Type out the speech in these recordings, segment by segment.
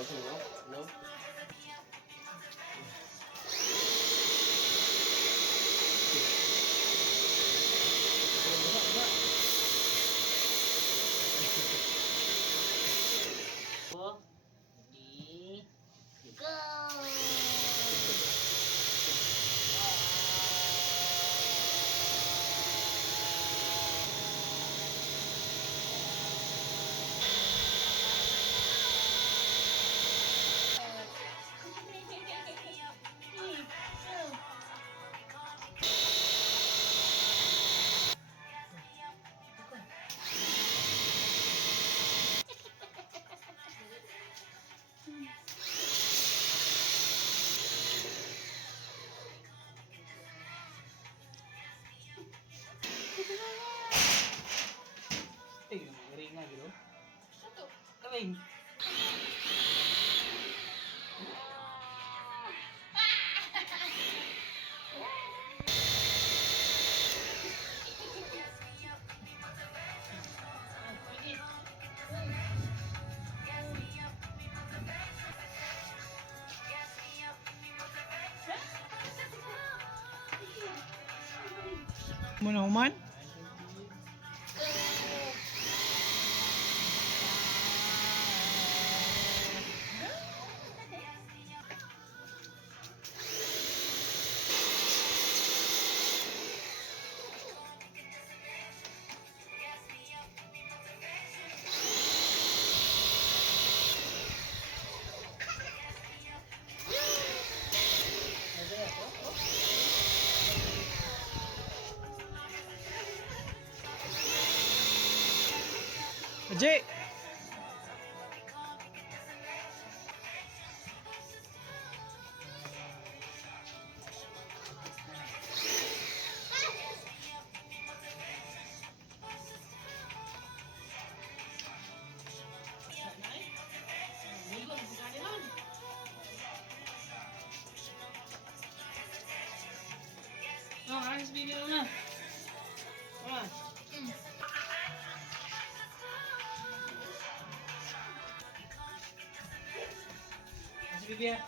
No? Ringan gitu. Kering. Muna human? Ajay! No, ayos bibiro na. Ah. Ayos bibiro.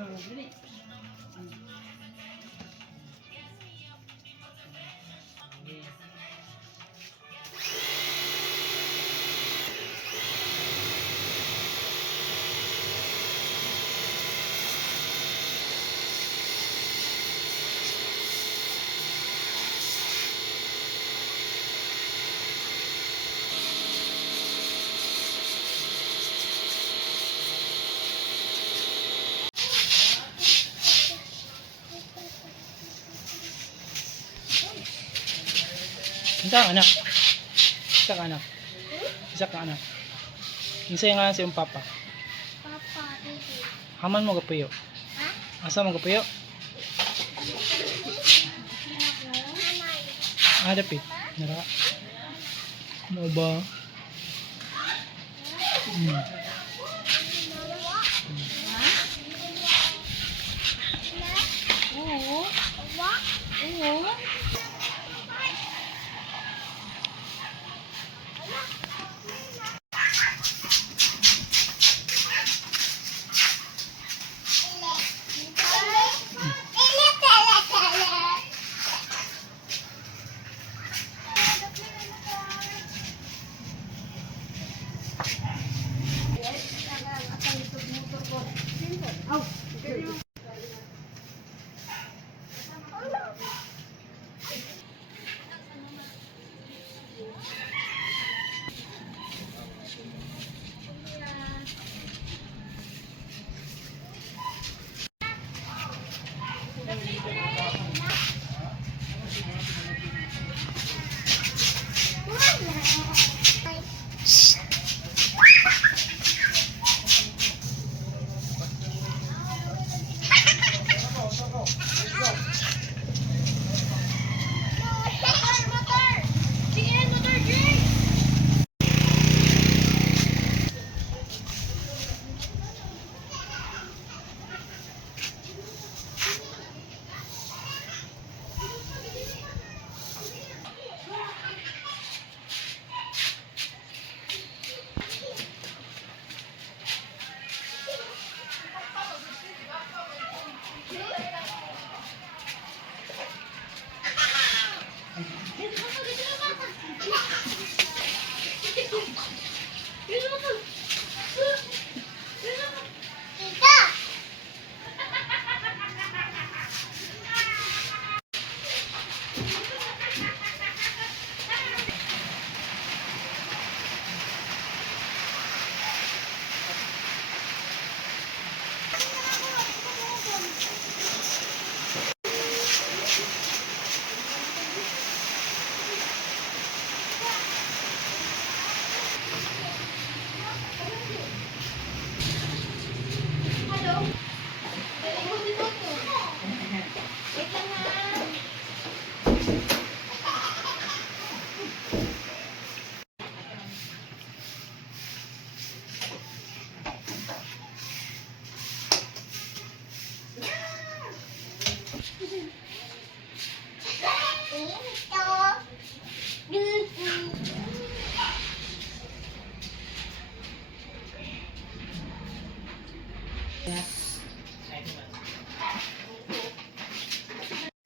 Oh, dali. Isa ka anak. Isa ka anak. Isa ka anak. Isa nga sa iyong papa. Papa, baby. Haman mo gapuyo. Ha? Asa mo gapuyo? Nanay. Dapit. Nara. Ano ba? Oo. Oo.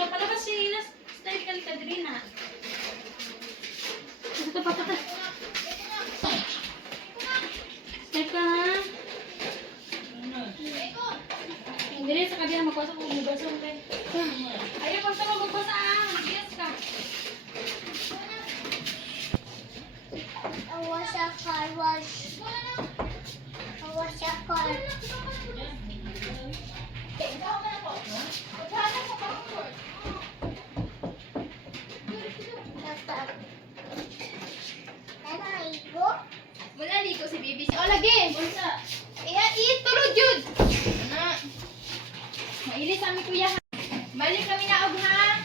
Palabas si Ilas. Style ka Kadrina. Ito pa. Style ka ha. Hindi sa kabila magpasok kung magbasa mo kayo. Ayaw pag sa magbasa yes ka. I wash a car wash. I wash a car. Muna ligo si BBC. O, lagi! Tulog yun! Ano? Mailis kami kuya ha. Balik kami na og ha.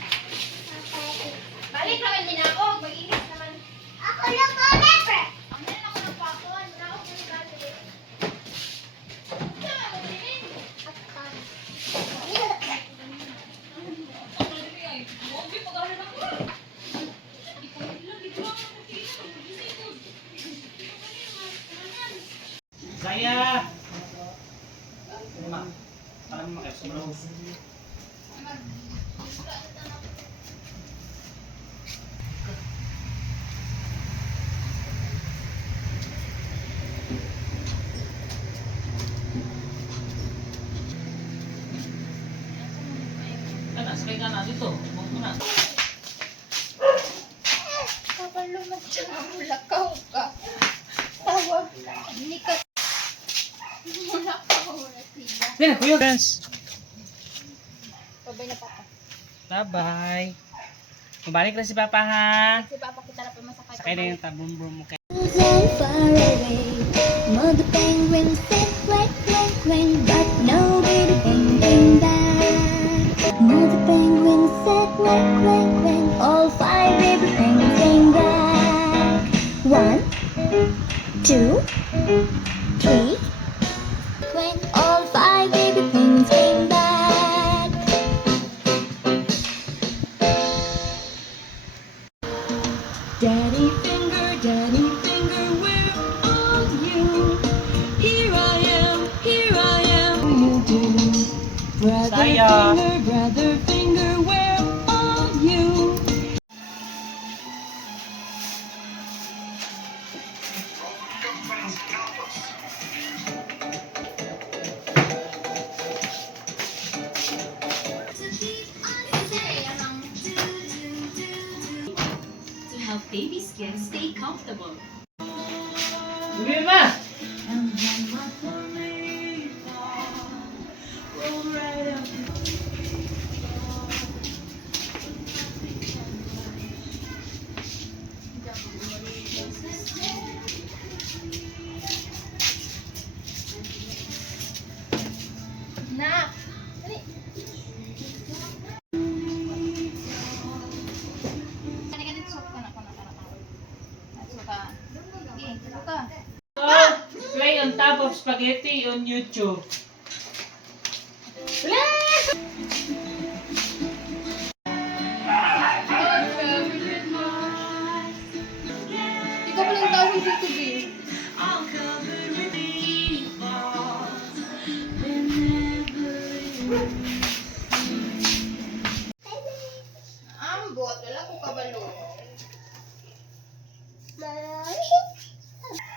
Balik kami minaog. Mag-ilis naman. Ako lang ko never. Ang meron ako ng pakon. Minaog ko ni Bradley. Sama mo din. Saya! Ma, parang mga sobrang. Kana, sakay ka na dito. Huwag mo na. Kakalumad siya nga mulakaw ka. Tawag ka. Hindi ka. Mulakaw na siya. Yan, kuya. Friends. Pabay na papa. Bye-bye. Mabalik na si Papa ha. Si papa kita na pa masakay. Sakay na yung tabum-brum mo kayo. Far away, mother penguin said quack quack quack, but nobody came back. Mother penguin said quack quack quack, all five baby penguins came back. 1, 2, 3. When all five baby penguins came back. Daddy finger, where are you? Here I am, you do. Saya. Brother finger, where are you? To help baby skin stay comfortable. Bibili ma! Na. Dali. Kani sok ka na. Sok ka. Sige, sok ka. Play on top of spaghetti on YouTube. Ikaw pa lang tawag dito, B. Ambot, wala ko kabalo.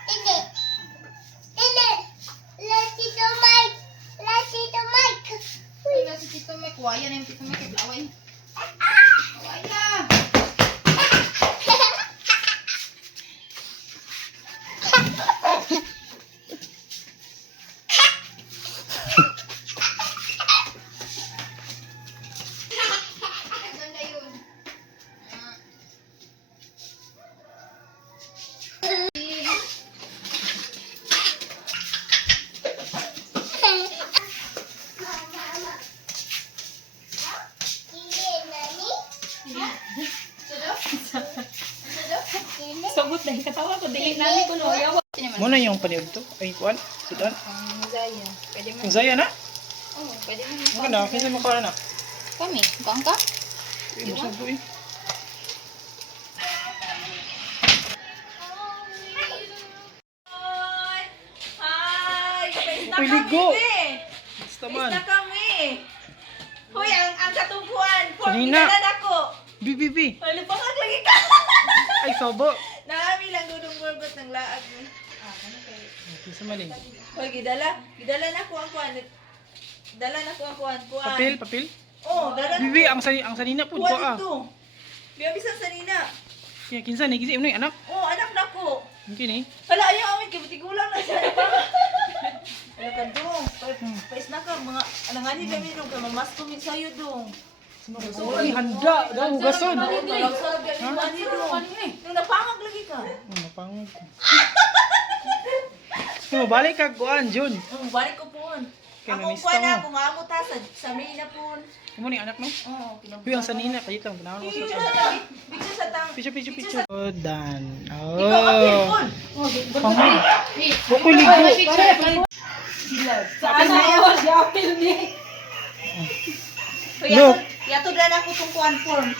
Hindi. Latito Mike. Wala si Tito Mike. Waya na yung Tito Mike. Blaway. Waya. Ang ganda yun. Ah. Sabot dahil katawa ko, dili namin ko no. Yawa. Muna yung paniod to. Ay, kuwan. Sudan. Zaya. Pwede mo. Ang saya na. Oo, pwede mo. Ano na? Kinsa mo ka na? Kami. Kuang ka? Ay, masag po eh. Hi! Piligo. Basta man. Isa kami. Hoy, ang katubuan. Kanina. Pinalan ako. Bibi. Ano pa lagi ka? Ay, sobo. Nami lang gudong burgot ng laag ni. Kisa maling. Hoy, gidala na ko ang kuan. Dala na ko ang kuan. Papel, papel. Oh, dala na. Bibi, ang sanina po Kuan ko ah. ito. Biya bisan sa nina. Kaya kinsa ni kisi imnoy anak. Oh, anak na ko. Mungkin ni. Hala, ayaw amin, kibutigulang na siya. Wala ka dong. Pais na ka, mga alangani kami nung kamamas kumin sa'yo dong. Ay, handa daw hugason. Talag sabi, alangani dong. Nung napangag lagi ka. Napangog ko. Kung balik ka kuan, Jun. Balik ko po. Kaya Ako namista kuha na, mo. kung amo ta, sa Mina po. Kumo ni anak no? Oo, Uy, ang sanina kayo tang panahon ko Picture sa. sa picture sa tang. Picture. Oh, dan. Ikaw ang pinpon. Pangon. Bako ligo. Sa ano yun? Si Apil ni. Look. Yato na ako itong kuhan porn.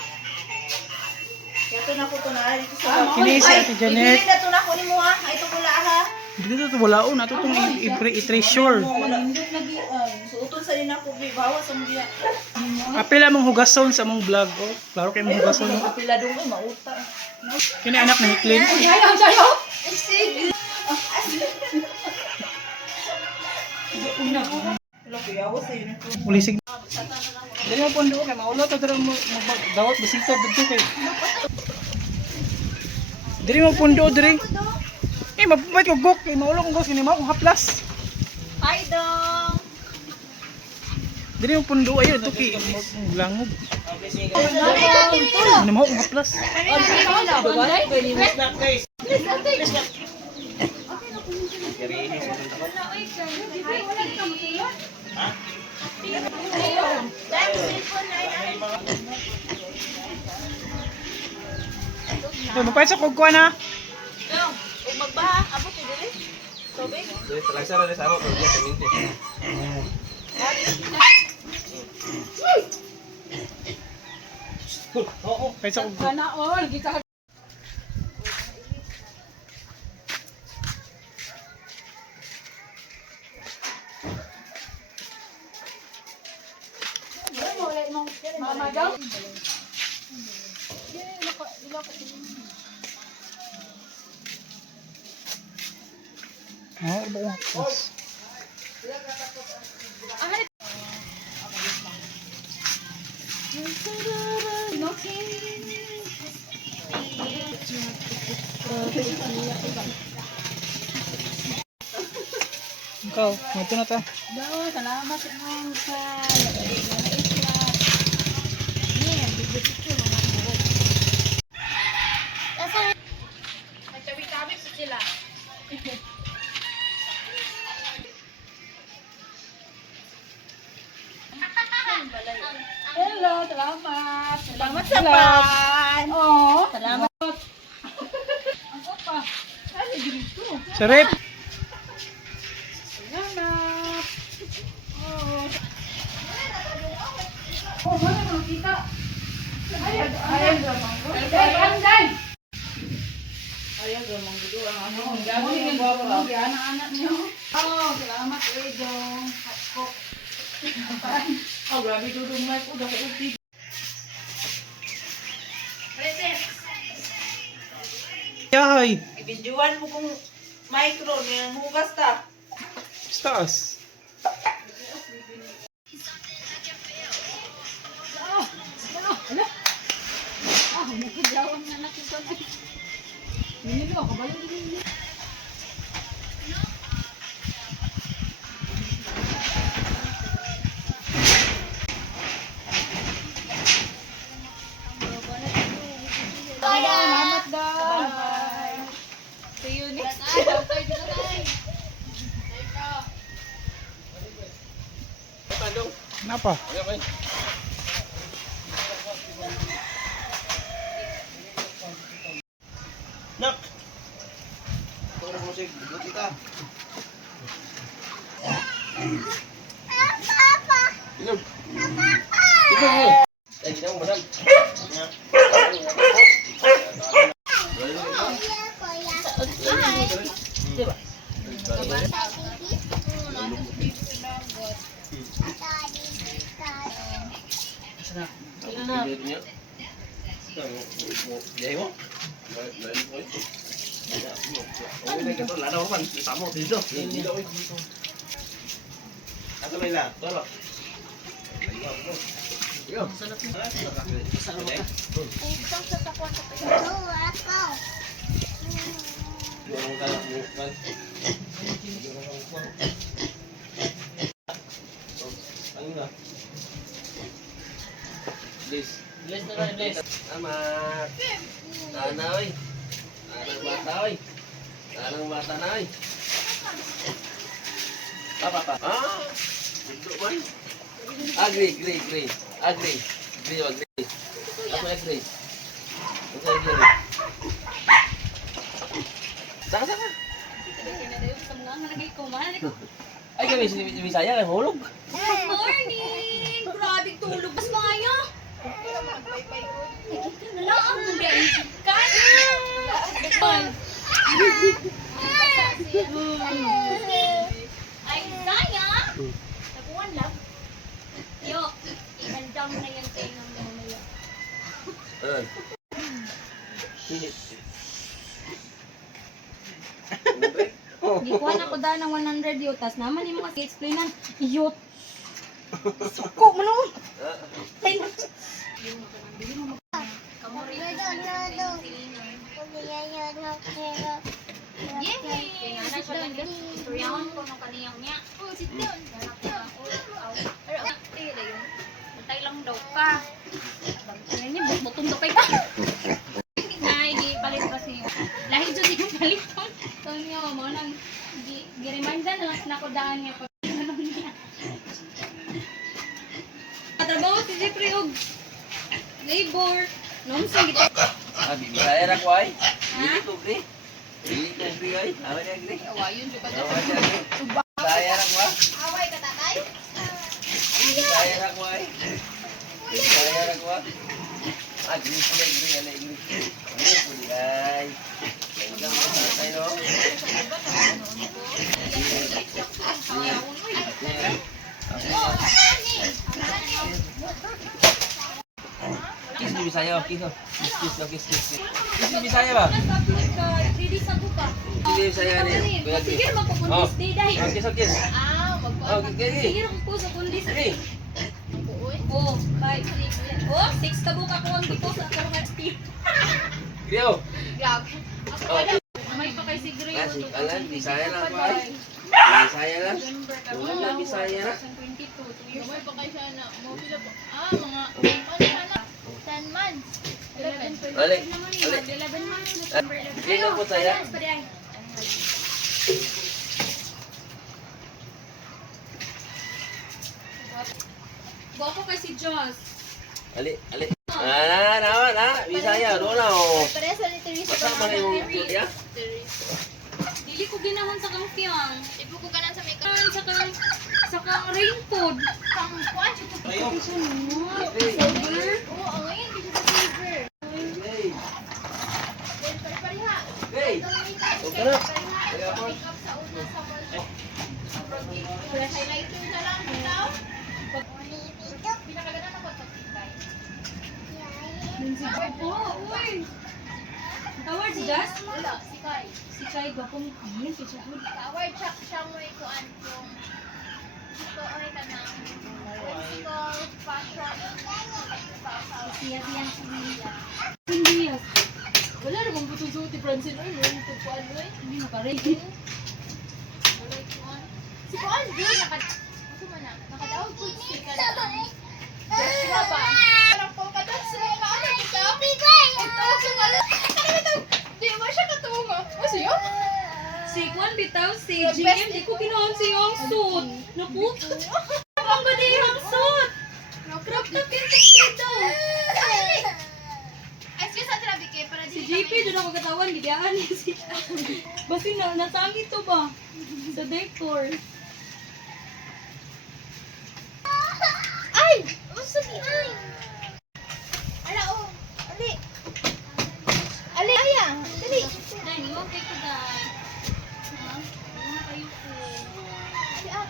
Yato na ako ito na. Kini si Ate Janet. Ibigin na ito na ako ni mo ha. Ito pula ha. Dito to walaon ato tong i-treasure. Suuton sa rin ako. Bawas ang diya. Apila mong hugason sa mong vlog oh. Klaro kay mong hugason. No? Pila doon ay mauta. Kini anak ni Clean. Sige. Wala ko yawas sa yun. Ulisig. Dili mo pondo kay maulot ta dira mo dawat bisita dito kay. Dili mo pondo diri. Eh mapait ko gok kay maulot ko kini mo kung haplas. Hi dong. Dili mo pondo ayo to kay langog. Ano mo kung haplas. Ito, mapait sa kugkuha na. Dong, magbaha. Abot ni dili. Tubig. Pait sa kugkuha. Oh, buong haplas. Ikaw, mato na ta. Nagtabi-tabi po sila. Hello, salamat. Salamat sa pan. Oh, Salamat. Sarip. salamat. Oh, mana kalau kita? Ayo, pandai. Ayaw gamang gudo ang ano. Gawin yang bawa anak-anak niyo. Oh, selamat Edong. Kok. Oh, grabe dudong mic. Udah ko uti. Yahay. Ibidyoan mo kung micro niyang hugas ta. Taas. Ah, nagkadawang na nakita. Ini ko kabalo din. Salamat daw. See you next. Kenapa? Nak. Tunggu musik dulu kita. Ilog. Ilog. Eh, kita mau madam. Jay mo? Balik mo ito. Okay na ito. Lalaw man. Tamo dito. Dito. Asa may lang? Tolo. Yo. Bless na kayo, bless. Salamat. Sana, oy. Anang bata, oy. Anang bata na, oy. Apa? Duduk man. Agree. Agree. Aku agree. Saka. Ay, kami si Bisaya kay hulog. Good morning! Grabe tulog. Mas maayo. Wala ang gabi. Kan? Ay, Zaya! Nakuhan lang. Yo, ihanda mo na yan kayo ng mamaya. Gikuha na ko dahil ng 100 yun. Tapos naman yung mga explainan. Yot. Suko mo no. Istoryawan ko nung kaniyang niya. Oh, sit down. Antay lang daw ka. Ini butong daw kay ka. Nay, gipalit pa siya. Lahi jud yung paliton. Tonyo, mo nang gi-remind na lang na ko daan niya pag ano niya. Katrabaho si Jeffrey og labor. Nonsense gito. Bisaya ra ko ay. Dili ko gri. Ay. Away na gri. Awayon jud ka daw. Bisaya ra ko ay. Away ka tatay. Bisaya ra ko ay. Bisaya ra ko ay. Gri sila gri ana gri. Gri ko di ay. Hanggang mo sa no. Kiss di Bisaya, kiss. Kiss. Kiss di Bisaya ba? Ready sa buka. Kiss di Bisaya ni. Sige magpupundis day day. Kiss. Magpo. Kiss. Sige ra ko sa pundis. Kiss. Oh, 5, 6. Oh, 6 ka buka ko ang dito sa karwati. Yo. Grabe. Oh, May pa kay Sigre. Kasi alam, Bisaya lang ko ay. Bisaya lang. November ka. Wala na Bisaya na. 2022. 2 years. May pa kay sana. Mo pila po. Mga 10 months. 11. Balik. 11 months. November 11. Sino po saya? Gwapo kay si Joss. Ali. Na. Bisaya, doon na oh. Paresa ni Teresa. Basta man yung ya. Dili ko ginahon sa kangkiyang. Ibu ko kanan sa may kanan sa kang raincoat. Kang kuan siya ko. Ayo. Silver? Oo, ang ngayon dito sa silver. Hey. Then pare-pareha. Hey. Okay na. Pick up sa una sa mall. Wala highlighter na lang bitaw. Pinakaganda na ko sa tikay. Oh, uy. Tawar si Jas? Wala, si Kai. Si Kai gapong yun. Si Chahud. Award siya mo ikuan yung ito ay kanang whimsical fashion. Siya. Hindi yan. Wala namang buto-suot ni Francine. Ay, may ito po ano eh. Hindi makaready. Wala ikuan. Si Kuan, yun. Ano man na? Nakadawag po si Kanang. Diba ba? Parang po kadance rin ka. Ano ito? Ito, sumala. Ano ito? Di mo siya katungo. Kasi yun? Si Kwan bitaw, si GM. Di ko kinuhan si yung suit. Naputo. Ang ganda yung suit. Crop top yung tuxedo. Ay, sige sa trabi kayo para Si di JP doon ako katawan. Gidiyaan niya si Basi na, natangi to ba? Sa decor. Ay! Masabi ay! Ala, oh! Ali! Ali, aya! Dali! Dahil, niwag kayo ko dahil. Ha? Niwag kayo ko. Ali, ah!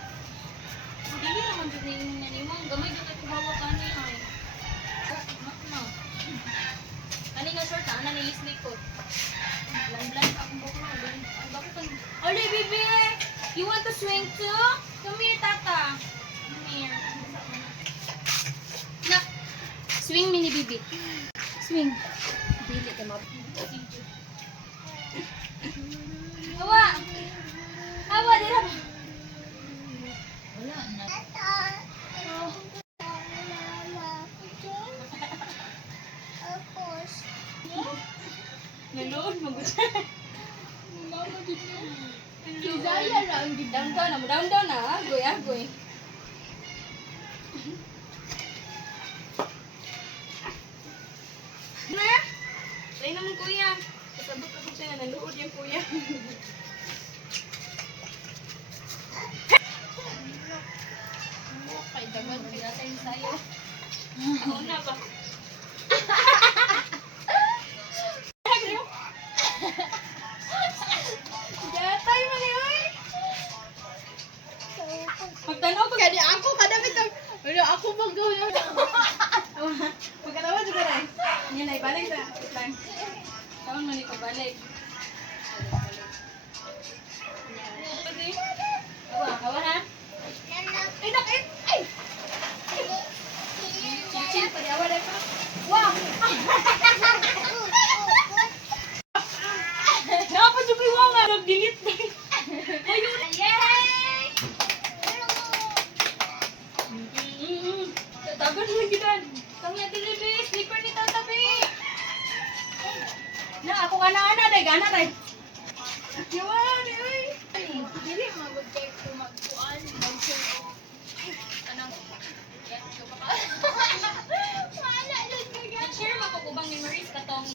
Dili naman dito yung naniwang. Gamay dito kayo kubawa ka niya ay. Na. Kani nga short, baby. You want to swing too? Come here, Tata. Come here. Nak. Swing, mini baby. Swing. Dili ka mab. Hawa. Hawa, dira ba? Nanood mo gusto. Si Zaya na ang gidangga na. Down na, agoy, agoy. Na? Try naman kuya. Kasabot-abot siya na nanood yung kuya. Kay dagan kaya tayo sayo. Ako na ba? Yatay mo ni oy. Magtanaw ko. Kaya ako kadamit ang ano ako bang gawin Pagkatawa sa garay. Yan ay balik sa plan. Taon man ikaw balik. Awa, awa ha? Ay, nakit! Ay! Chill, pag-awa na pa. Wow! Nakapasukoy mo nga, nag-delete na. Ayun! Yay! Tatagan mo gidan. Kang yan dilibis, slipper ni tatabi. Na, ako nga na, day, gana, day. Yawan, ay. Dili magod kay kumagkuan mag-show. Anong get ko pa. Wala lang kaya. Share mo ko kubang memories katong.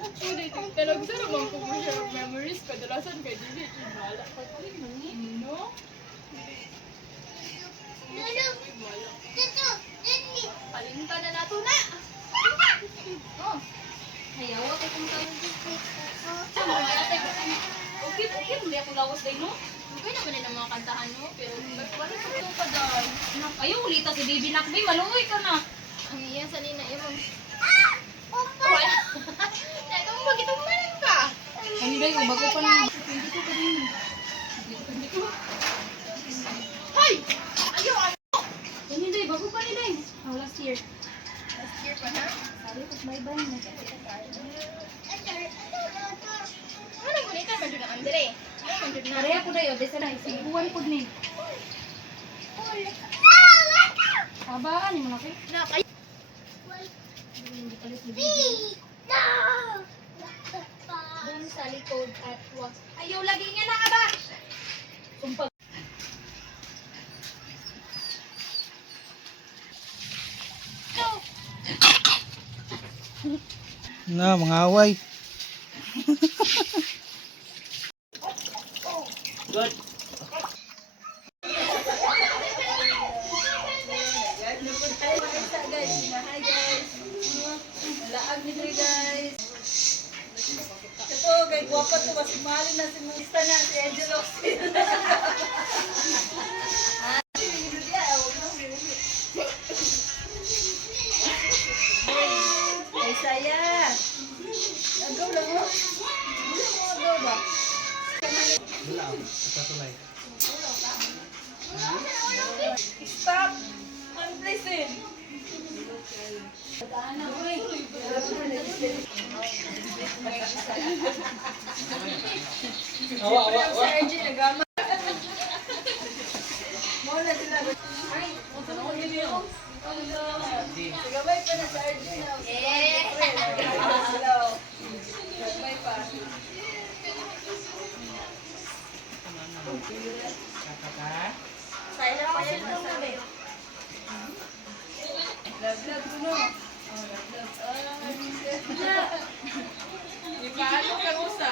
Actually, talagang sa naman ko mo share memories kadalasan kay dili wala ko no. Palinta na nato na. Oh. Hayawa ko kung tawag dito. Sama na natin. Okay, okay, muli ako lawas day, no? Okay naman din ang mga kantahan no, pero wala sa ito pa dahil. Ayaw, ulita si Baby Nakbay, maluoy ka na. Ang iyan sa nina imong. Wala. Itong bagitong man ka. Ano day, kung bago pa na. Hoy! Ayaw! Ano day, bago pa ni day. Oh, last year. Last year pa na? Sabi ko, bye-bye na. Ano mo nito? Manjud ang Andre. Manjud na. Pareha ko dayo, desa na, isiguan po ni. Sabaan, yung mga kay. Na, kayo. Hindi pala si Baby. Doon sa likod at wag. Ayaw, lagi nga na, aba. Sumpag. Na, mga away. Good. Laag ni Dre guys. Ito, kay guwapa to mas mali na si Mista na si Angelo. Ay saya. Agaw lang mo. Agaw ba? Stop. Unpleasant. Awa, awa, awa. Sergi nagama. Mo na sila. Ay, mo niyo. Gabay pa na Sergi na. Hello. Gabay pa. Saya pa yan na sabi. Love ko no. Ipaano ka usa?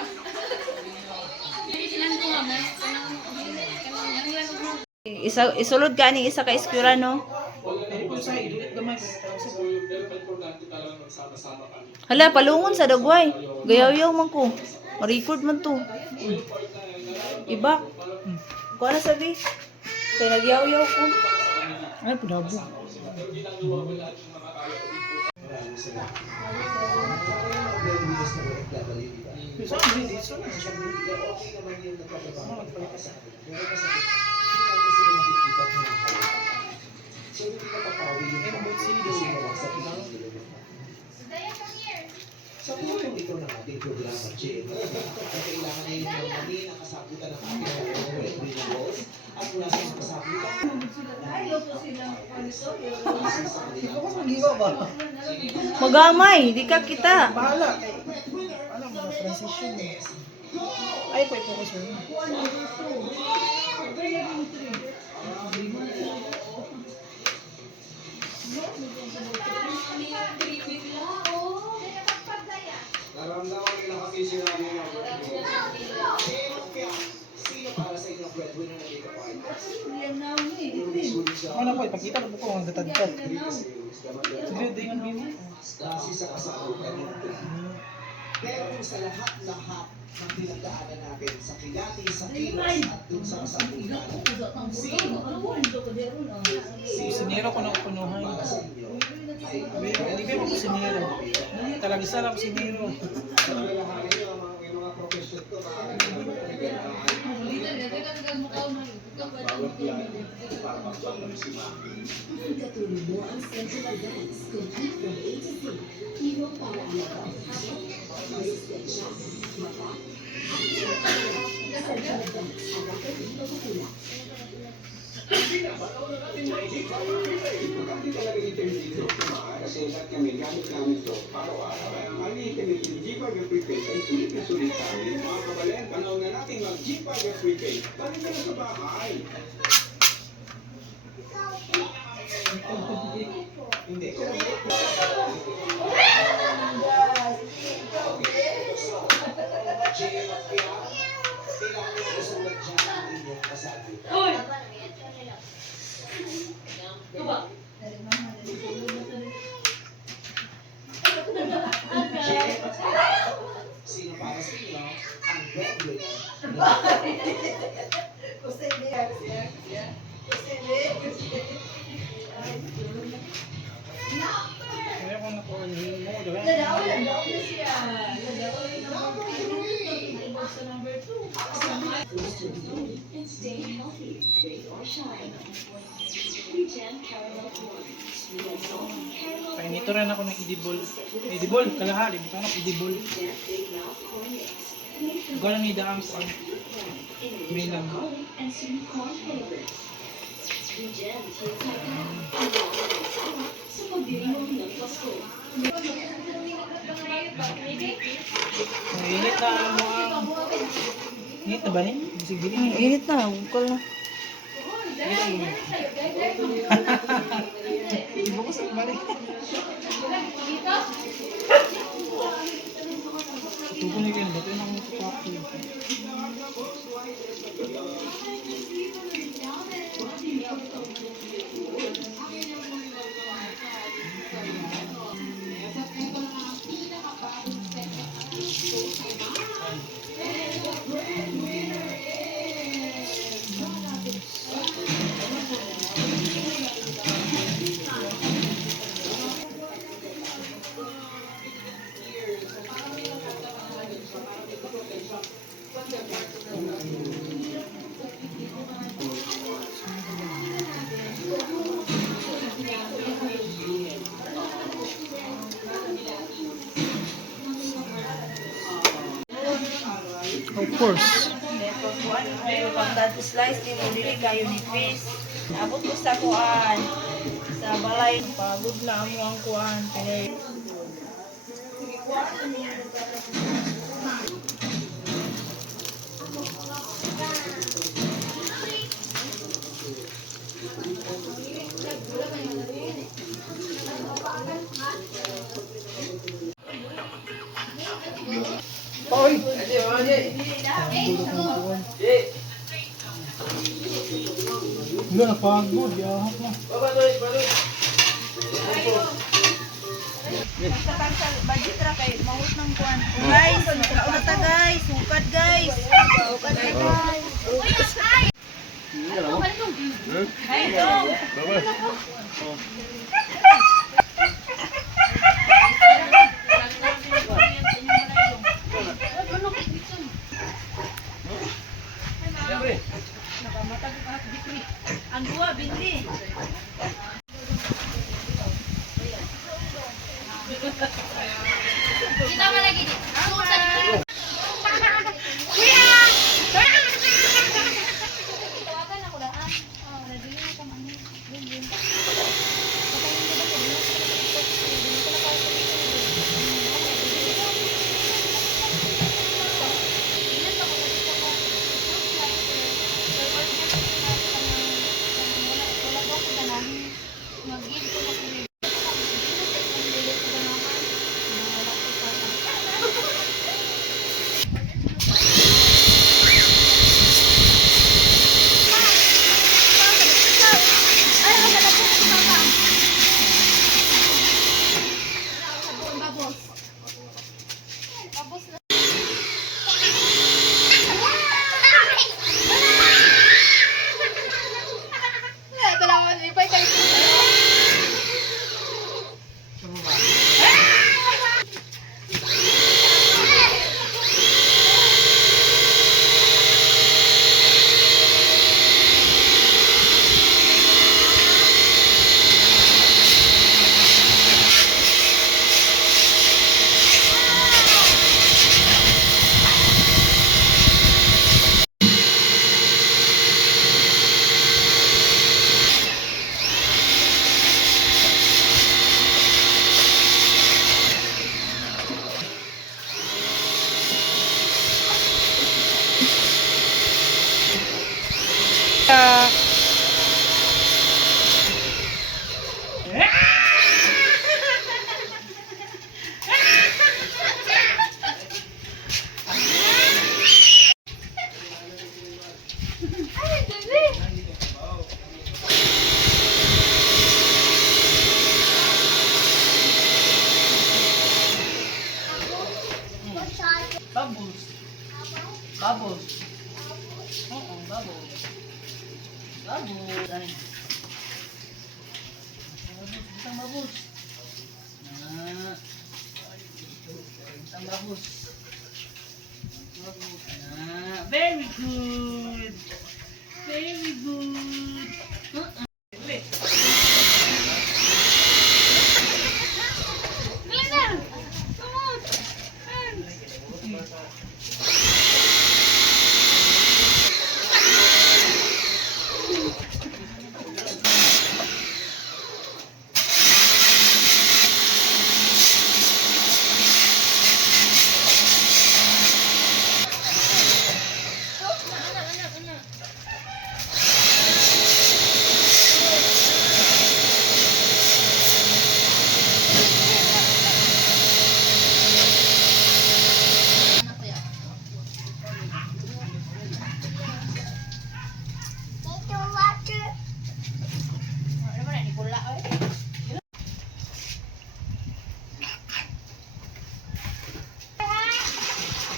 Isulod ka ni isa ka eskwela no. Hala palungon sa dagway. Gayaw-yaw man ko. Ma-record man to. Iba. Ko na sabi. Kaya nagyaw-yaw ko. Ay, pinabo. Sa punto ito ng ating programa, Jim, kailangan na yung magmali ang kasagutan ng ating mga renewals at mula sa mga kasagutan. Magamay, di ka kita. Bahala. Alam mo na, transition eh. Ay, po, focus mo. Naramdaman nila kasi sinabi mo. Sino para sa inyong breadwinner na dito pa? Ano po, ipakita mo ko ang datad-tad. Sige, dingan mo. Base sa kasagutan nito. Pero kung sa lahat-lahat ng pinagdaanan natin sa kilati, sa kilos at dun sa kasagutan, sino Kusinero ko ng punuhan. para sa inyo ay Hindi kayo kusinero. Talaga isa lang kusinero. alalahanin niyo ang mga profesyon ko, hindi. Kailangan nyo isulat dyan ang inyong kasagutan. Sino para sa inyo ang breadwinner? Kaya ko na po, hindi mo. Painito rin ako ng idibol. Idibol, kalahali. Bukan ako idibol. Gano'n ni daang ko. May lang. Ang init na alam mo ang... Init na ba ni? Bisig bilin ni. Init na, bukal na. Ibo ko sa balik. Tuko na yun. Bato yun ang kapapin. Of course. Pag that slice, di mo dili kayo ni fish. Abot ko sa kuan. Sa balay. Pagod na mo ang kuan. Kaya Hoy! Wala, napagod. Yahap na. budget ra kay mahut ng kuan. Guys, kauna ta guys. Sukad guys. Sukad guys. Ay, dong. Matag ko kahit dikri. Ang duwa, binli. Kita mo lagi di. Tawagan ako daan. Oh, nabili mo ka man. Yun. Mag-give ko na sila. Bubbles. Bubbles. Oo, bubbles. Bubbles. Ano? Isang bubbles. Isang bubbles. Bubbles. Very good. Very good.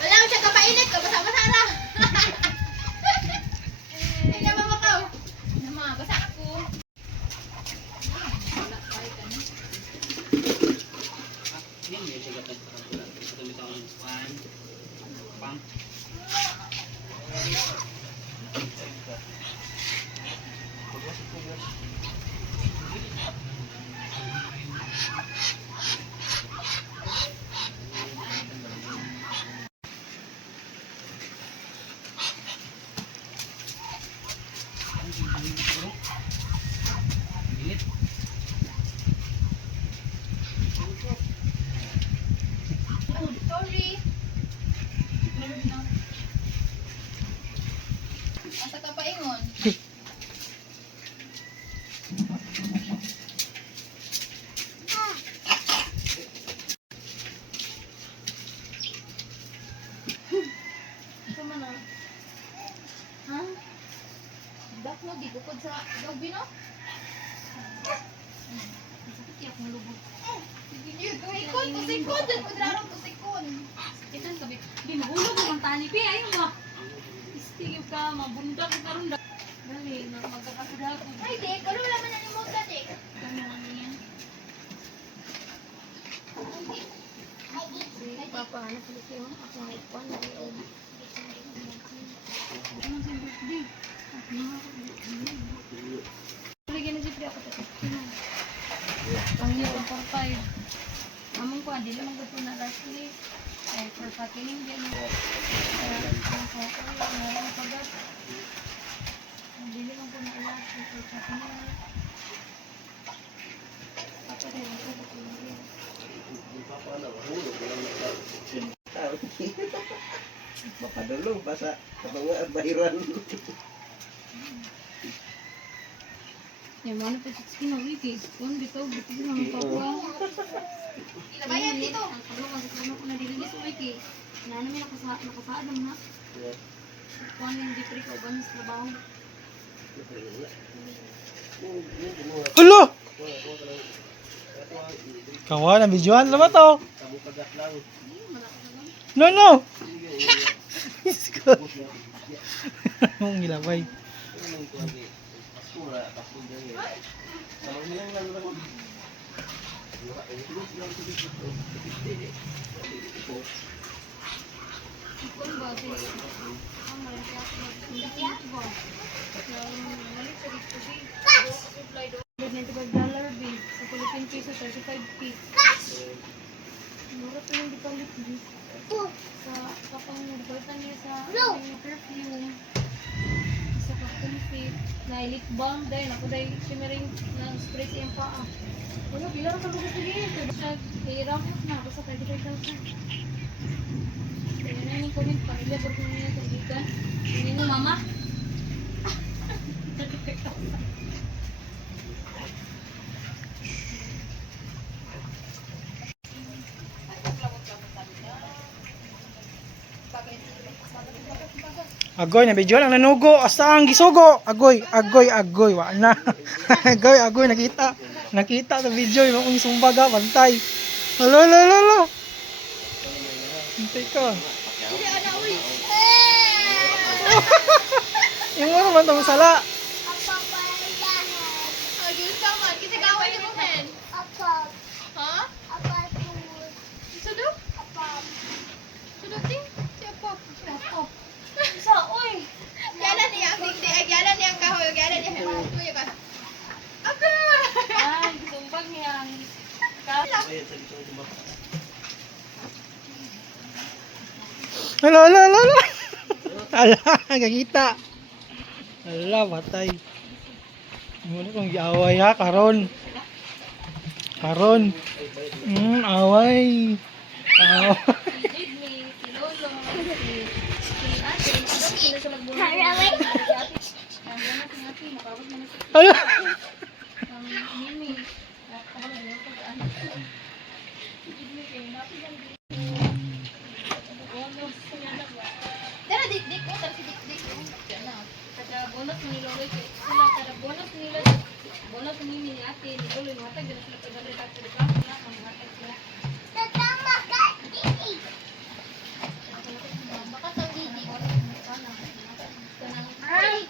Wala ko siya kapainit ka, basa-basa na. Ay, naman mo ka. Naman, basa ako. Sorry. Asa ka pa ingon? Ito man ah. Ha? Baklo, di bukod sa gabi no? Sakit yak malubog. Pusikon, pusikon. Diyan ko drarong pusikon. Ito ang sabi, di mahulog mo ang tali, pi, ayun mo. Istigib ka, mabundag ka karon da. Dali, magkakasudah ko. Ay, di. Kalo wala man nalimutan eh. Ano ano yan? Papahanap ulit yung ako ng ipon. Ano sa birthday? Lagyan na siyempre ako tapos. Ang hirap for 5. Among ko, hindi naman gusto na last week. Ay, for patining din ako. Kaya, ang ko, meron pagat. Hindi naman ko na alas. For patining. Ako rin, ako rin. Makadulong pa sa mga bayran. Yung mga napasits kinawig eh. Kung bitaw naman papa. Ilabayan dito. Ang paglo kasi ko na dililis mo eh. Na namin nakasaadam na. Kung yung dipri ko ba sa trabaho. Hulo! Kawan, ang videoan na ba to? No, no! Ang gilabay. Kung ba si ang malaki ako mag-indicate ba? Balik sa dito si supply do. $95 bid sa Philippine peso 35 feet. Mura pa yung dipalit bid. Sa kapang nagpalitan niya sa perfume. Sa cotton feet. Na lip balm dahil ako dahil shimmering na spray sa iyang paa. Wala, bilang sa mga sige. Hirap na ako sa 35,000. Kaya na yung comment, pamilya, bordo niya sa ikan. Hindi mo, mama. Agoy na video ang nanugo, asa ang gisugo. Agoy, wa na. agoy nakita. Nakita sa video yung akong sumbaga bantay. Lolo. Hintay ka. Hindi, ana, uy. Yung ano man tong sala. Ayun ka man. Kita gawin niyo mo, Hen. Ha? Sudo? Sudo, ting? Si Apop. Isa, oy! Gyalan niya ang dikdi. Ay, gyalan niya ang kahoy. Gyalan niya ang tuyo ka. Aga! Ay, sumbag niya ang Ala. Ala, kakita. Ala, batay. Muna kong giaway ha, karon. Away. Did me, si Lolo, si ate, ano sila sa magbuhay? Ala. Mimi, Tara, dik-dik ko. Tara, si dik-dik ko. kada bonus ni Lolo, kada bonus nila, bonus ni Mimi ni ate, ni Lolo, matag na sila pagdali ka sa depa, na panghatag sila. Baka sa didi. Ay!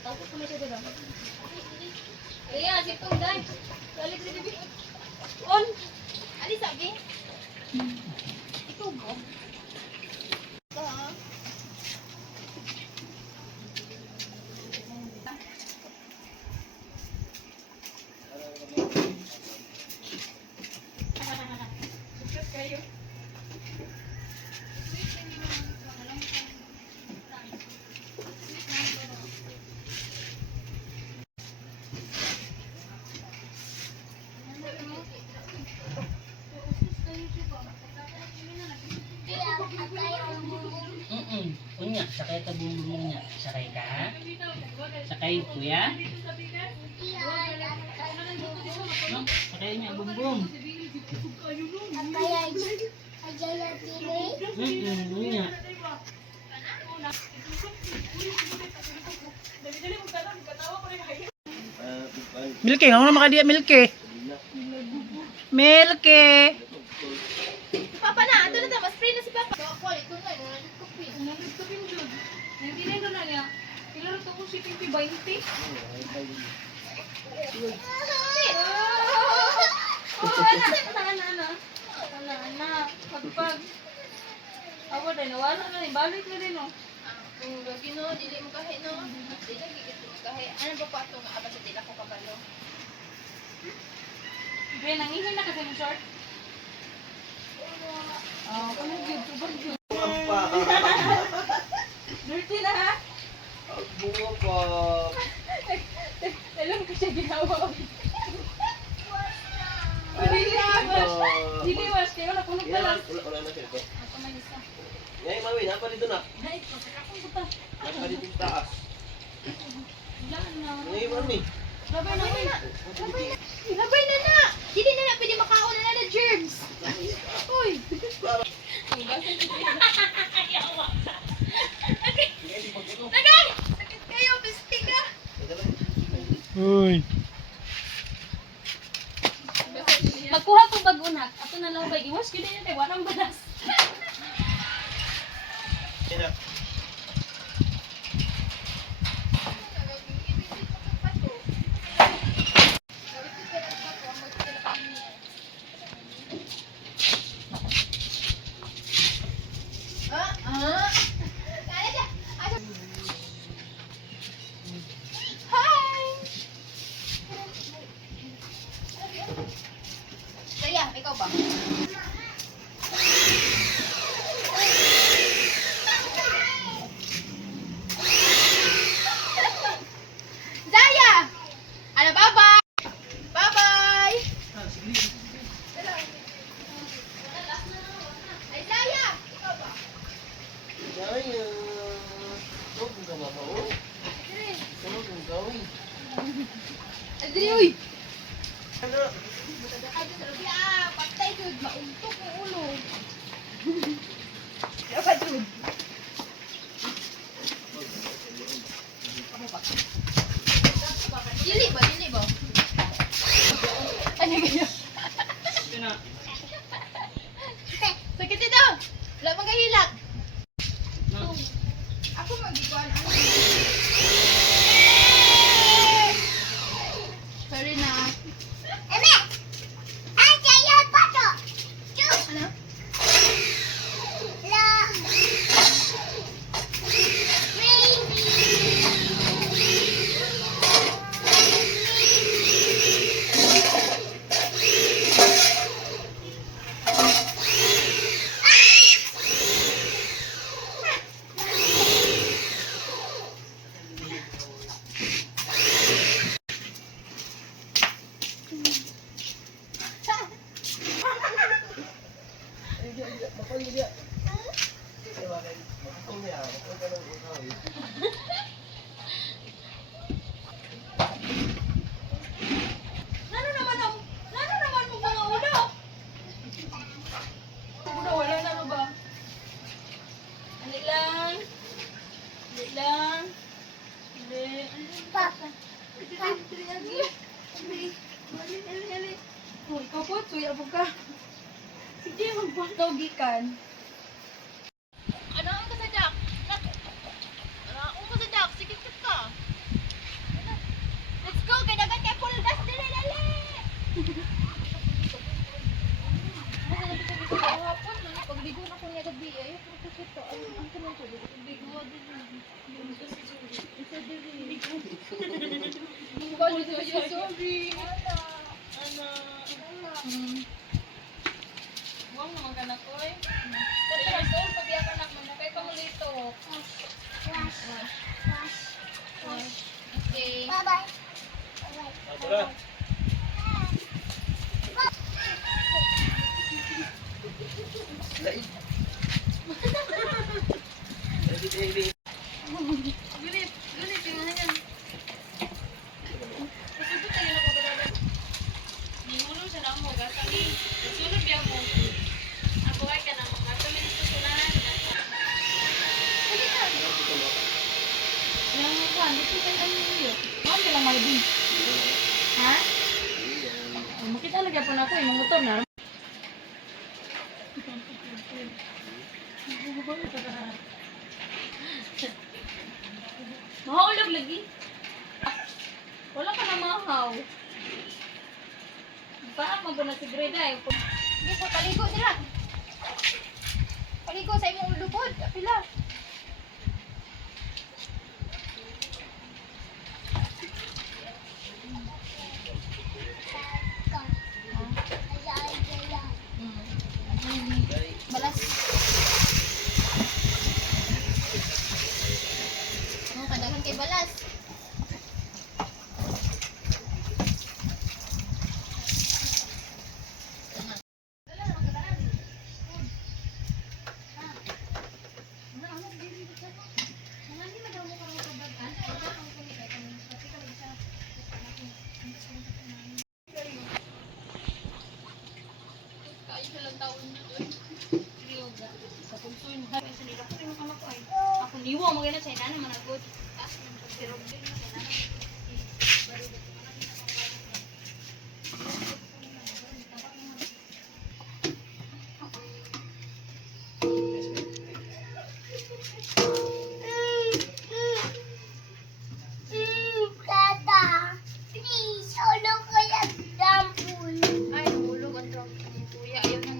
Tapos kami siya doon. Kaya, si Tungday. Balik na dibi. On! Ali, sabi? Ito mo? Unya, sakay ka bumbong niya. Sakay ka? Sakay kuya? No? Sakay niya bumbong. Unya. Milky, nga na makadiya Milky. Milky. Papa na, ito na ta. Mas free na si Papa. Ito ako, ito na. Ito na. Nandito ko yung Jud. Nandito na niya. Kailan ito kung shipping fee 20? Ana. Pagpag. Ako din, nawala na rin. Balik na rin, oh. Kung gagi no, dili mo kahit no. Dili gigit mo kahit. Ano ba pa ito nga aba sa tila ko kabalo? Ben, nangihin na kasi ng short. Oh, kung nag-good, subag yun. Dirty na, ha? Ang bunga pa. Alam ko siya ginawa. Dili was, kaya wala punog na lang. Wala na siya ito. Ako may isa. Ngayon, mami, napa dito na. Ay, akong buta. Napa dito sa taas. Wala na. Ngayon, mami. Labay na, uy. Labay na na! Dili na na pwede makaon na na germs. Uy. Nagay! Sakit kayo, bistig ka. Uy. Magkuha ko bagunak. Ato na lang bag. Iwas ko din yun, walang balas. Saya, ikaw ba? Zaya! Ano, bye-bye! Bye-bye! Ay, Zaya! Ikaw ba? Gaya. Huwag mo ka mabaho. Huwag mo gawin. Adri, uy! Ano? Ay, Diyos, patay, Jud. Mauntok ang ulo. Dapat, Jud. Dili ba? Dili ba? Ano kaya? Sakit ito! Wala pang kahilak. Ako mag-ikuan. Sorry na. Eme! Ay, kayo pa to! Ano? Nano naman mo mga ulo? Ulo, wala na ano ba? Alik lang. Alik lang. Alik. Papa. Alik. Oh, ikaw po, suya po ka. Sige, magpuntaw gikan. Ano ang kasadyak? Ano ang kasadyak? Sige ka. Let's go! Kaya dagat kay full gas din dali! Hapon na, pagbigo na ko niya gabi. Ayaw ko nakikita. Ang tanong ko, pagbigo din. Sorry. Huwag naman ka na ko eh. Tatara, soul, pabiyak ka na mo. Kaya pangulito. Okay. Tara. Lain. Gunit, tingnan yan. Pasubot tayo na pagkakaba. Ningulo siya na mo, gatali. Nasunod biya mo. Ako ay ka na mo. Gatali nito sunahan. Yang kan, itu kan ang niyo. Mami lang malbi. Ha? Makita lagi apa ako yung motor na. Mahulog lagi. Wala ka na mahaw. Paano mo ba na si Greda eh? Hindi po, paligo sila. Paligo sa imong lubod. Apila. Balas. Oh, kadagan kay balas. Ako niwa mo ganun sa ina naman agad. Pero Ay, nahulog ang drum ni Kuya. Ayaw nang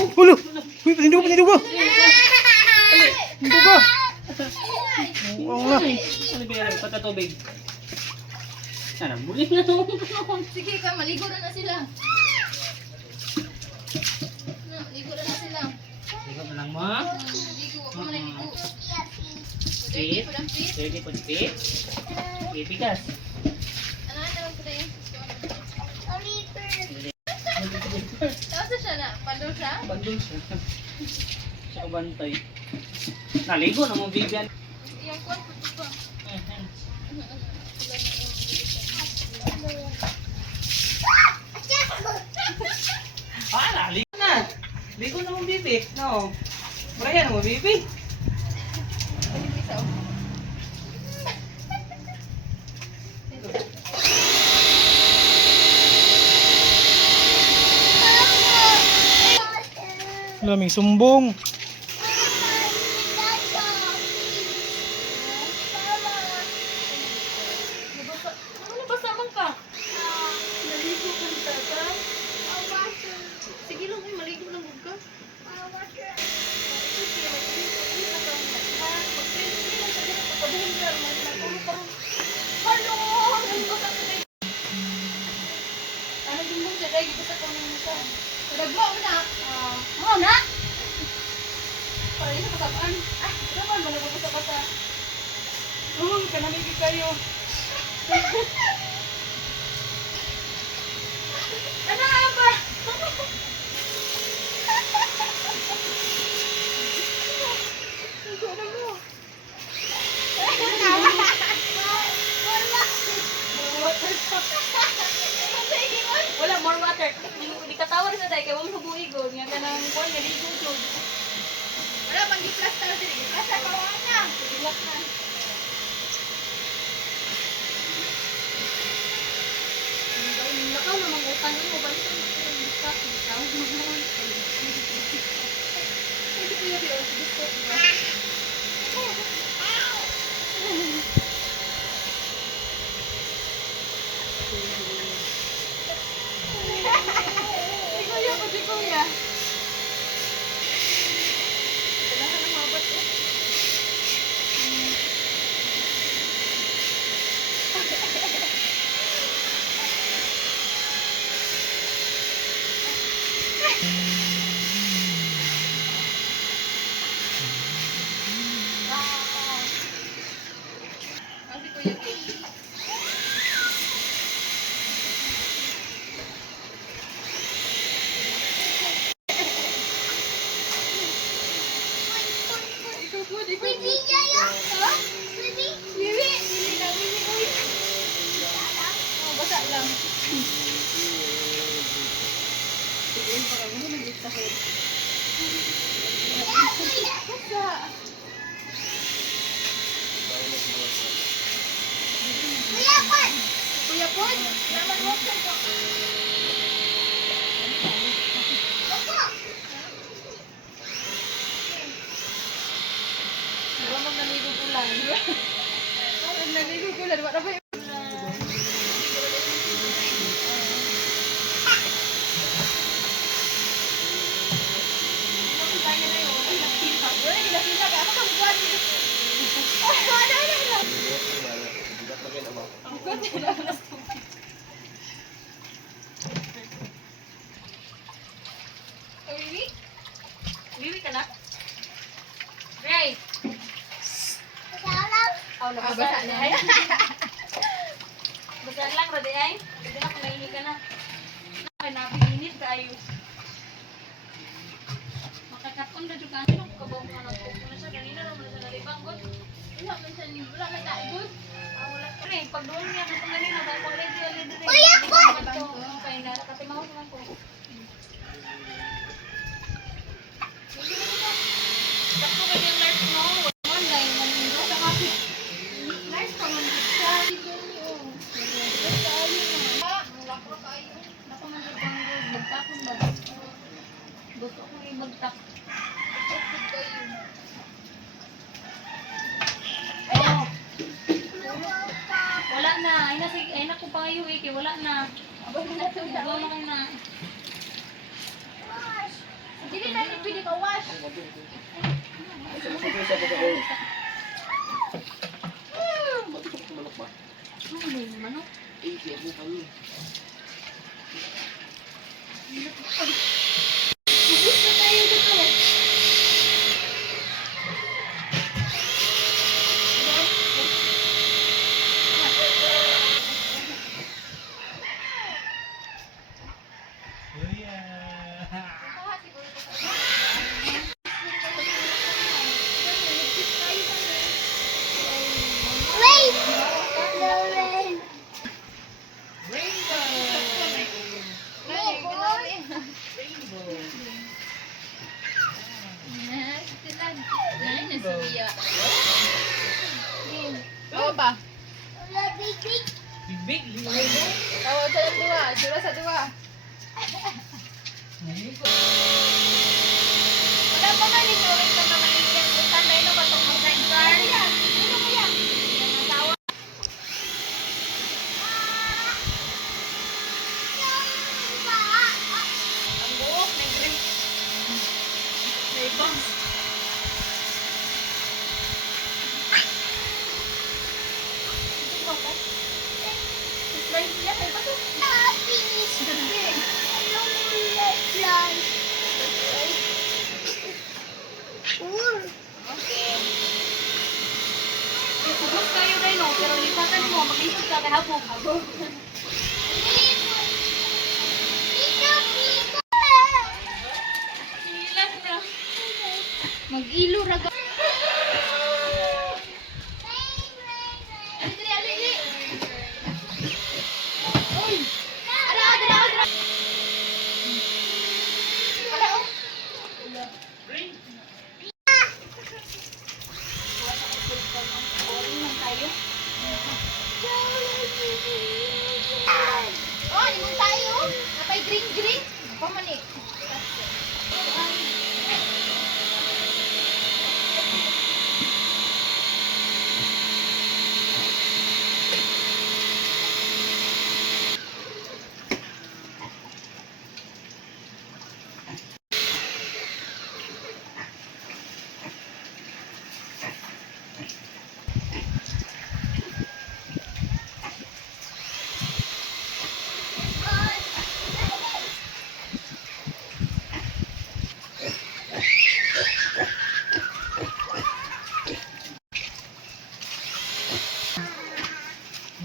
Oh, hulo! Uy, patindugo, patindugo! Patindugo! Oo nga. Ano ba yan? Patatubig. Sana, muli na to. sige ka, maligo na sila. Maligo na sila. Ikaw na lang mo. Ligo, ako man ligo. Pit. Pudang pit. Pwede po pit. Ipigas. Ano na lang po tayo? Tapos siya na, pandol siya. Bandol siya. Siya kabantay. Naligo na mo, Vivian. Iyang kwan, puto pa. Ah, naligo na. Ligo na mo, Bibi. No. Muraya na mo, Bibi. Lamig sumbong. ano ba sa man ka? Naligo ka ni tata? Sige lang, ay maligo lang huwag ka. Ano din mo siya, dahil ito sa kong nasa. Nagbo mo na. Mo na? Para isa kasapaan. Ah, ito man, manapapasa-pasa. Kanamigig kayo. Ano nga ba? Wala, more water. Hindi katawar sa day, kaya wala mo buigo. Nga ka ng kuwan, naligo jud. Wala, mag-i-plaster din. I-plaster ka lang na. Silak na. Nakaw na mga utang mo, balik ka na discuss. Ikaw, mag-mahal. Hindi ko yun yun, discuss, diba? Si Kuya po, si Kuya. Kailangan ng mabat ko. Kuya Kim. Kuya Pod, naman mo ko. Diba mag naligo ulan? Naligo ko lang. Wala ba yung... Wala, ginapila ka. Ako magbuhat. Wiwi? Wiwi ka na? Ray! Oh, nabasa na. Basa lang, rade ay. Hindi na kumaini ka na. Napinit ka ayo. Makakatong na juga. Anong kabaw ka na po? Ano siya? Ganina naman siya nalibanggot. Wala man siya ni... Wala man tayo doon. Wala ka rin. Pag doon niya, katong ganina. Bago ulit rin. Kuya ko! Kaya na, katimaw naman ko. Sakto ka yung life mo. Online, manindro sa kapit. Life ka man siya. Ako man sa banggol. Bagtakon ba? Gusto ko yung bagtak. Oh. Wala na. Ay na ko pangayo eh. Kaya wala na. Wala na kayo na. Hindi natin pwede ka wash. Ano ba yung manok? Ubus na tayo dito. Bawa pa. Big. Tawa sa dua. Sura sa dua. Wala pa man ito. Rin ka mamaligyan. Utan na ito katong mag-time car. Ano mo yan? Tawa. Ang buhok, may grip. May bangs. Subos kayo rin, no? Pero lipakan mo, mag-isip ka kahapon. Ilan na. Mag-ilo raga. Alili, alili. Uy. Ara, ara, ara. Ara, oh. Boring lang tayo. Oh, limon tayo. Napay green. Pamani.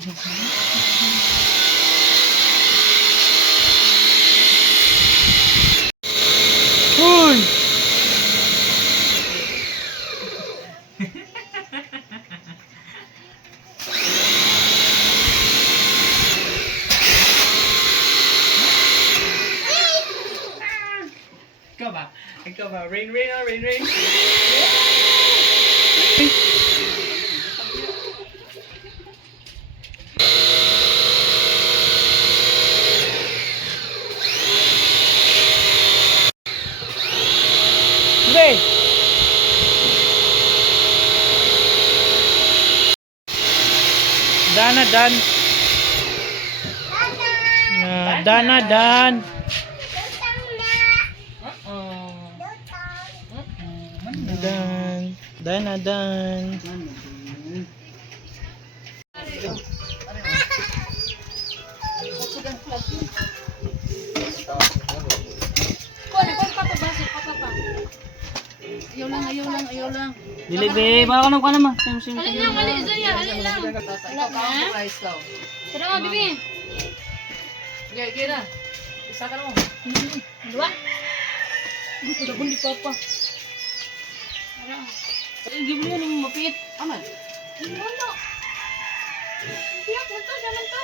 Uy! Ikaw ba? Ikaw ba? Rain, rain, oh, rain, rain. Pre! Dana dan. Na dana dan. Dan. Dana dan. Ayaw lang, ayaw lang, ayaw lang. Dili, be. Baka ka naman. Alin lang, alin, Zaya, alin lang. Ikaw ka ang price daw. Tara nga, bibi. Sige, sige na. Isa ka na mo. Dua. Gusto na bundi papa. Tara. Give mo yan yung mapit. Aman. Ano? Tiyak mo to, naman to.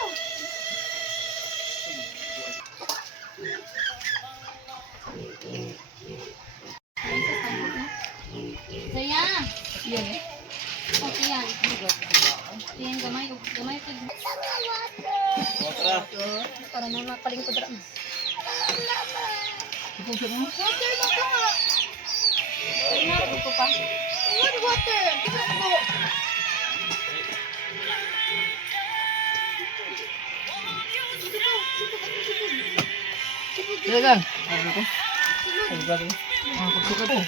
Zaya. Yan eh. Okay yan. Yan, gamay. Gamay ito. Para na makalingkod ra. Water mo to nga. Inaral ko pa. What water? Tingnan ko. Talagang. Ano ko? Ano ba ito? Pagsuka to.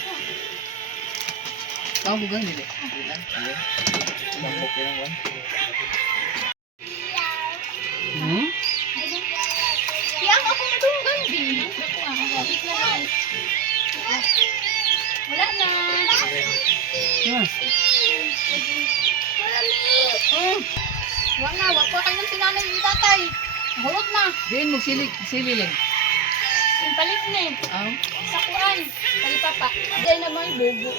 Tao mo gan dili. Bangkok yan ang Yang ako matunggan din. Wait na lang. Wala na. Wala, wag pa kayo ng sinanay ni tatay. Hulot na. Diin mo sili lang. Yung palit na eh. Sa kuan. Palipapa. Dahil naman bobo.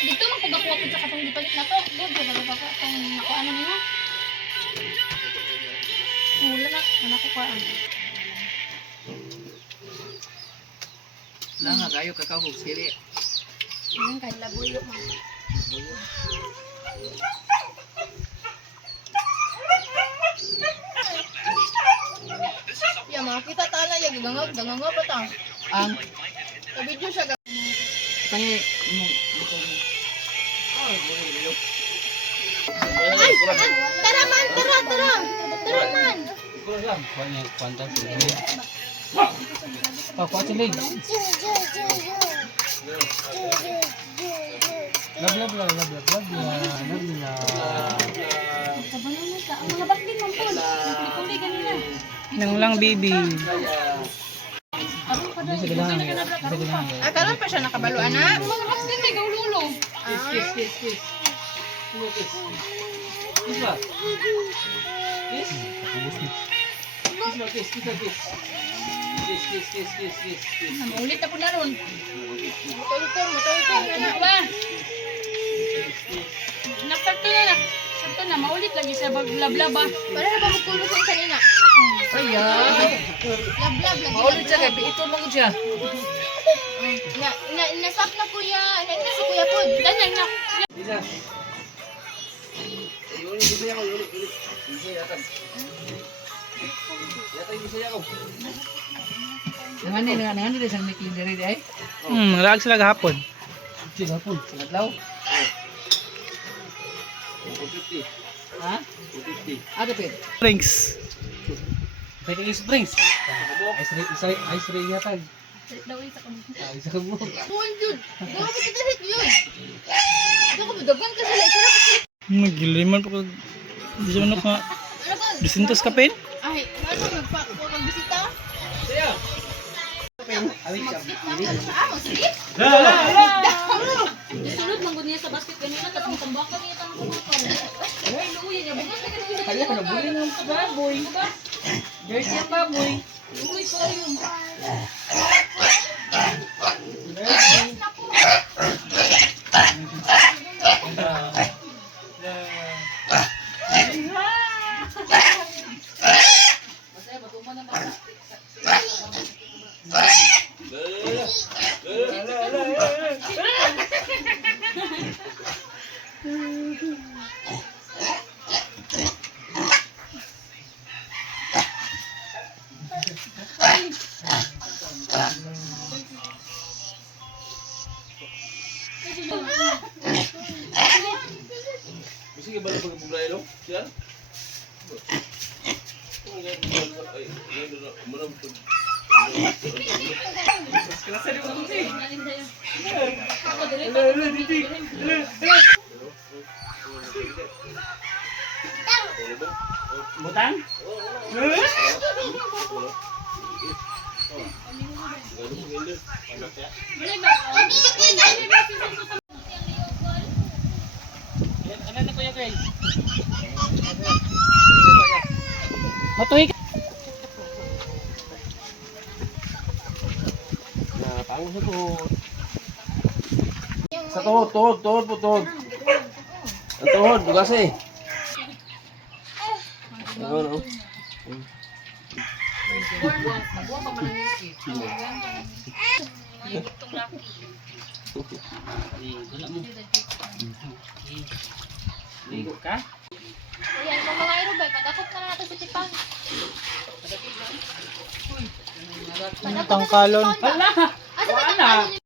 Dito magpagakuha ko sa katong gipalit na to. Doon, pagpapapa itong nakuha na nila. Wala na. Wala ko kuhaan. Lang nga kayo kakahog sili. Ayun, kahit labuyo man. Ya, makakita tala ya gagangag pa ta. Ang Sa video siya tangi mo. Ay! Tara man! Tara! Tara! Tara man! Pakuha sili. Lab. Kabalan na ka. Ang mga bakit man po. Nagkuli kanina. Nang lang baby. Ah, karon pa siya nakabaluan na? Mga bakit may gaululo. Kiss. Kiss ba? Kiss? Kiss. Ulit na po na ron. Motor. Ano ba? Nasakto na. Maulit lagi sa baglab-laba. Para na ba magkulo sa kanina? Ayan. Lab-lab lagi. Maulit siya kay ito mo siya. Nasap na kuya. Ano si kuya po? Ganyan na. Bisa. Yun, bisa ako. Bisa yatan. Yatan bisa ako. Nangan nila sang making diri ay. Naglaag sila gahapon. Sila po. Adlaw. 250. Ha? 250. Ada pe. Drinks. Pwede yung springs. Ice ray yata. Daw ito ka mo. Isa ka mo. Kuwan yun. Daw ko kita hit yun. Daw ko dagan ka sila. Sarap ka. Nagiliman pa ko. Di siya manok nga. Ano ba? 200 ka pen? Ay, ano magbisita? Saya. Mag-skip na ako. Sa amo, skip? Sunod, manggod niya sa basket kanina. Alert yan baboy. Uy, ko yung Sige ba na pag-bublay no? Siya? Butang? Ano na kuya guys? Matuhi ka. Pangus sa tuhod. Sa tuhod po, tuhod. Ang tuhod, bukas eh. Ano, no? Ligo ka? Ayan, kung mga aerobay, padakot na natin si Tipan. Tangkalon. Hala! Asa Wala!